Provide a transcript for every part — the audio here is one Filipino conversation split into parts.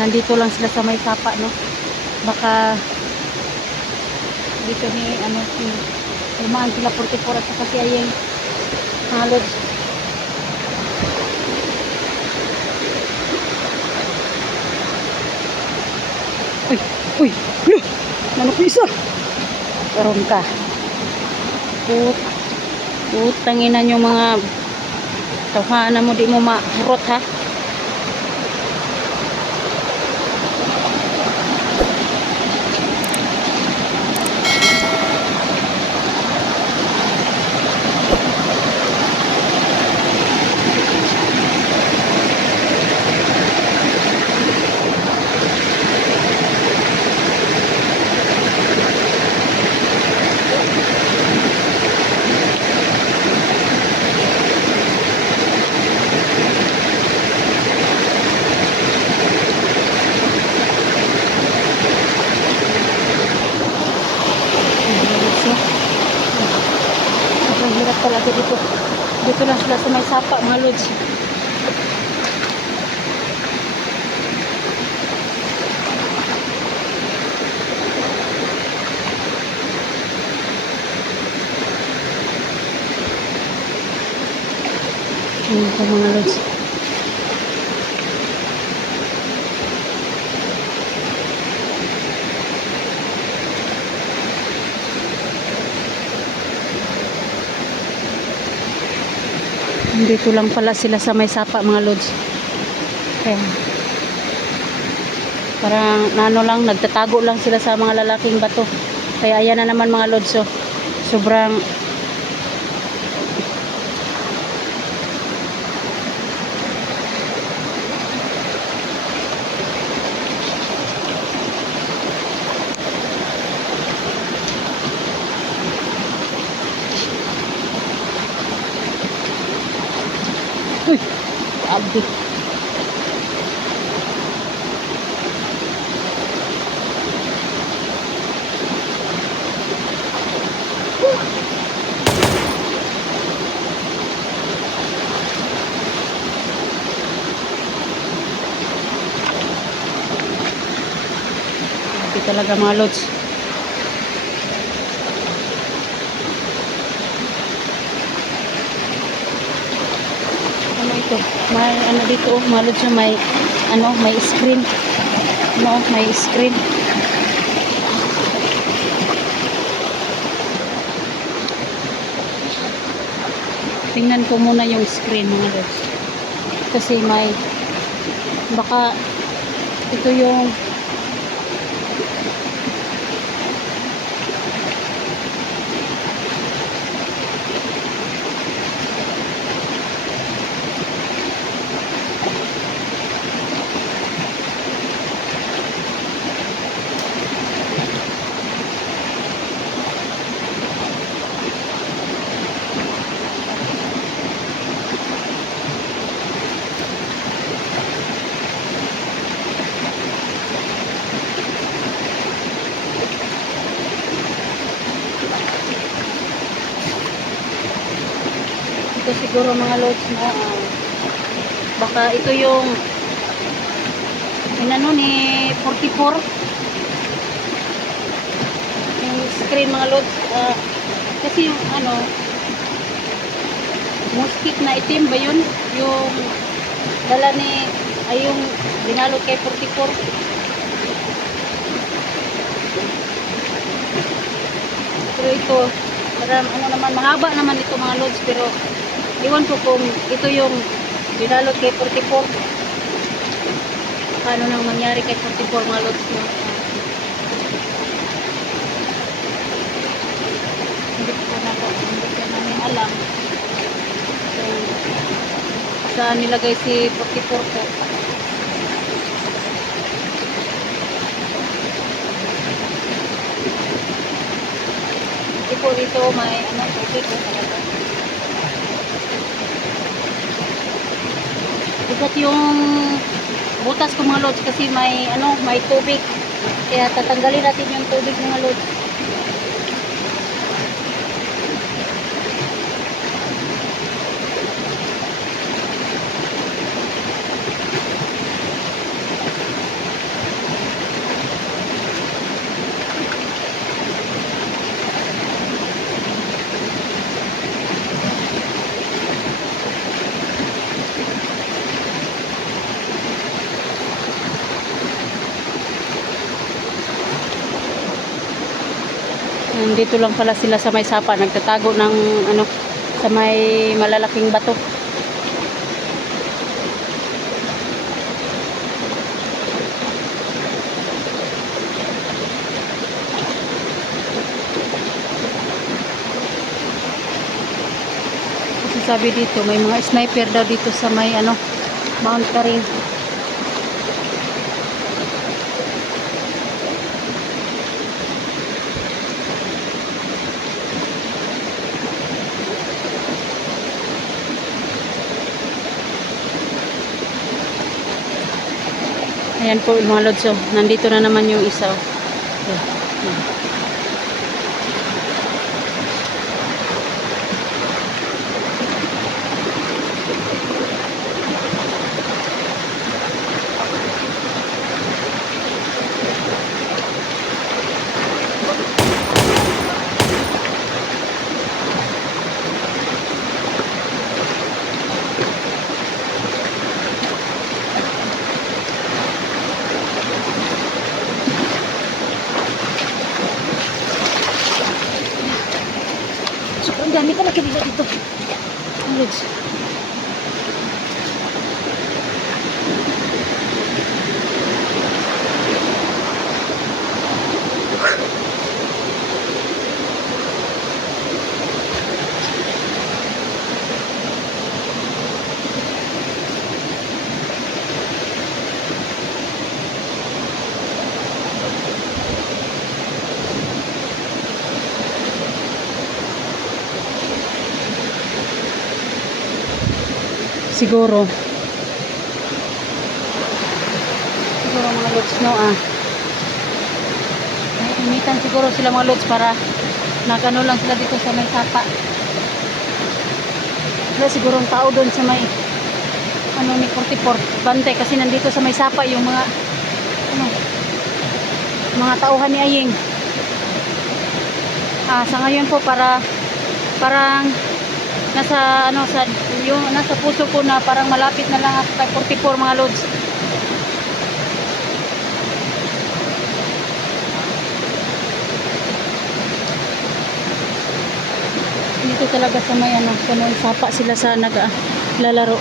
nandito lang sila sa may sapa, no? Baka dito ni, ano, si, lumaan sila 44 at saka si Ayeng mga lods. Uy, uy, uy, ano ko isa? Karoon ka. Put, putangin na yung mga tahanan mo, di mo mahurot ha. So, sobrang hirap talaga dito. Dito lang sila sa may sapa, mga lods. Ayun po mga Dito lang pala sila sa may sapa mga lods. Kaya, parang ano lang, nagtatago lang sila sa mga lalaking bato. Kaya ayan na naman mga lods. So, sobrang Uy. Grabe talaga mga lods. ano ito may ano dito oh, malod siya may ano may screen. No may screen. Tingnan ko muna yung screen mga lods. Kasi may baka ito yung siguro mga loads mo ah, baka ito yung inano ni 44 yung screen mga loads ah, kasi yung ano muskit na itim ba yun? Yung dala ni ay yung dinalot kay 44 pero ito parang ano naman mahaba naman ito mga loads pero iwan ko kung ito yung dinalot kay 44 paano nang mangyari kay 44 mga loads no? hindi ko na po hindi ko namin alam kung saan nilagay si 44 po Hindi po dito may ano, tubig po talaga. Bigat yung butas ko mga lods kasi may ano, may tubig. Kaya tatanggalin natin yung tubig mga lods. Nandito lang pala sila sa may sapa. Nagtatago ng ano, sa may malalaking bato. Sabi dito, may mga sniper daw dito sa may ano, Mount Ayan po mga lods. So, nandito na naman yung isa. oh. Ayan. Ayan. So, ka nakilala dito. Mga lods. Siguro. Siguro mga lods, no ah. May imitan siguro sila mga lods para nagano lang sila dito sa may sapa. Wala siguro ang tao doon sa may ano ni 44 bantay kasi nandito sa may sapa yung mga ano mga tauhan ni Aying. Ah, sa ngayon po para parang nasa ano sa yung nasa puso ko na parang malapit na lang ako kay 44 mga lods. Dito talaga sa may ano, sa sapa sila sa nag ah, lalaro.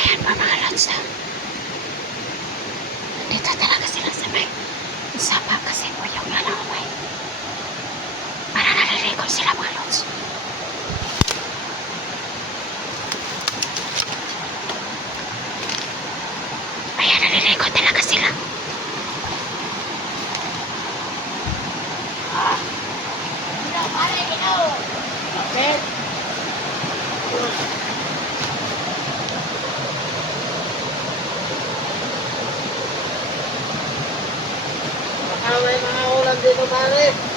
Ayan ah. Dito talaga sila sa may sapa kasi po yung lalaway. Para naliligo sila mga lods. Ayan, naliligo talaga sila. Baka may ulam dito pare.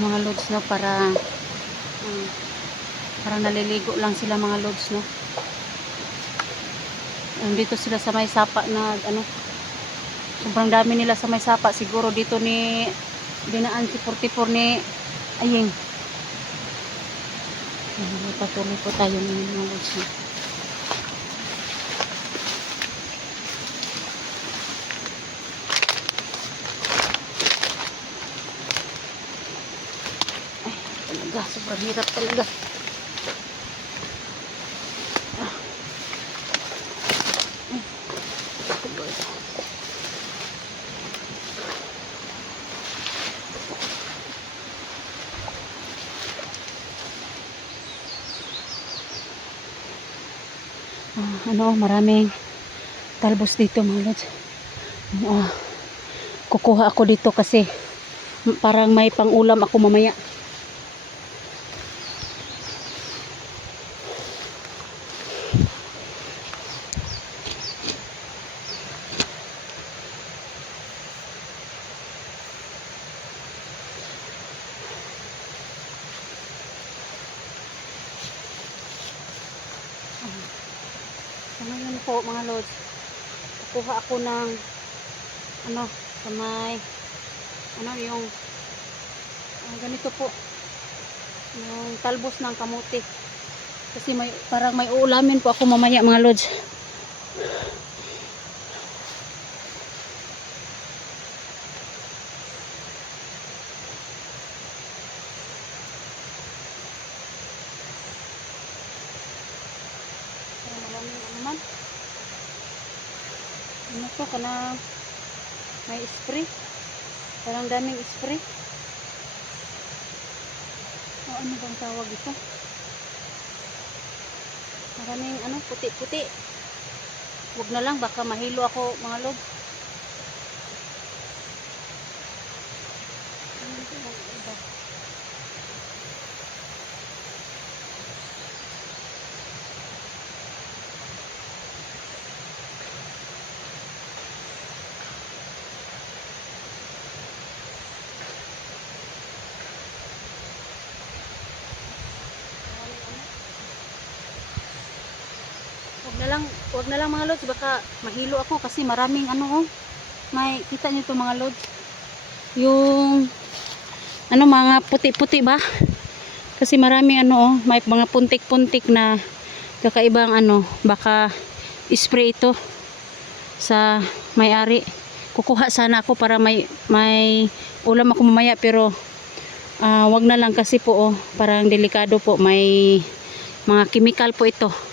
Mga lods no para um, para naliligo lang sila mga lods no. Nandito sila sa may sapa na ano sobrang dami nila sa may sapa siguro dito ni dinaan si 44 ni Aying. Ayan, Patuloy po tayo ngayon mga lods no. Talaga, sobrang hirap talaga. Ah, ano, maraming talbos dito mga lods. Ah, kukuha ako dito kasi parang may pangulam ako mamaya. So ngayon po mga lods, kukuha ako ng ano, sa may ano yung ah, ganito po. Yung talbos ng kamuti kasi may parang may uulamin po ako mamaya mga lods parang maraming ano man kana may spray. Parang daming spray. O ano bang tawag ito? Maraming ano puti puti huwag na lang baka mahilo ako mga log na lang, wag na lang mga lods, baka mahilo ako kasi maraming ano oh. May kita niyo to mga lods. Yung ano mga puti-puti ba? Kasi maraming ano oh, may mga puntik-puntik na kakaibang ano, baka spray ito sa may-ari. Kukuha sana ako para may may ulam ako mamaya pero ah, wag na lang kasi po oh, parang delikado po may mga chemical po ito.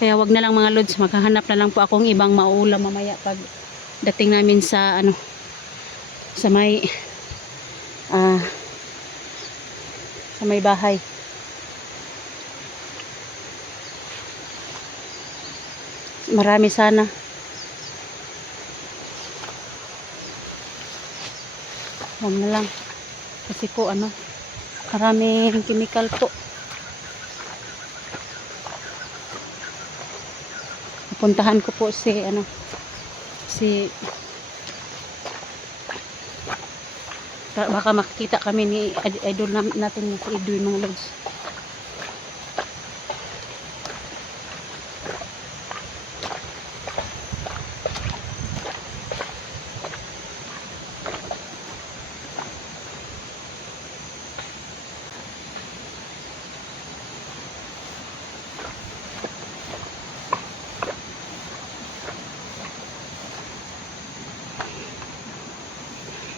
Kaya wag na lang mga lods, maghahanap na lang po akong ibang maulam mamaya pag dating namin sa ano sa may ah sa may bahay. Marami sana. Huwag na lang. Kasi po ano, maraming chemical po. Puntahan ko po si ano si Ba- baka makikita kami ni id- idol natin si Edwin mga lods.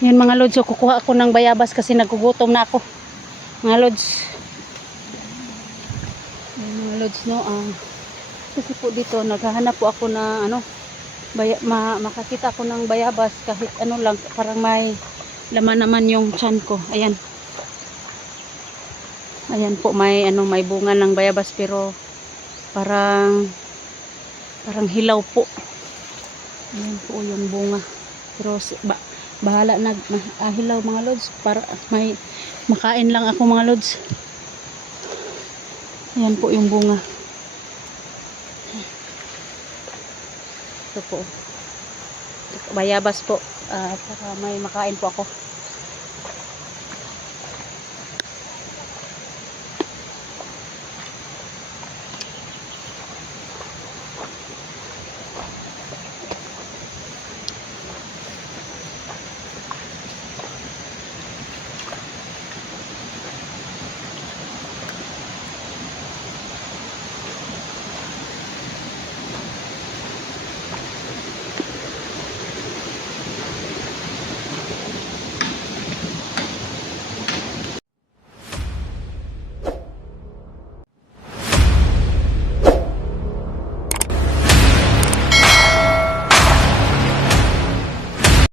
Yan mga lods, so kukuha ako ng bayabas kasi nagugutom na ako. Mga lods. Yan mga lods, no. ah kasi po dito, naghahanap po ako na ano, baya, ma, makakita ako ng bayabas kahit ano lang, parang may laman naman yung chan ko. Ayan. Ayan po, may ano, may bunga ng bayabas pero parang parang hilaw po. Ayan po yung bunga. Pero ba, bahala na ah, hilaw mga lods para may makain lang ako mga lods. Ayan po yung bunga. Ito po. Bayabas po. ah, para may makain po ako.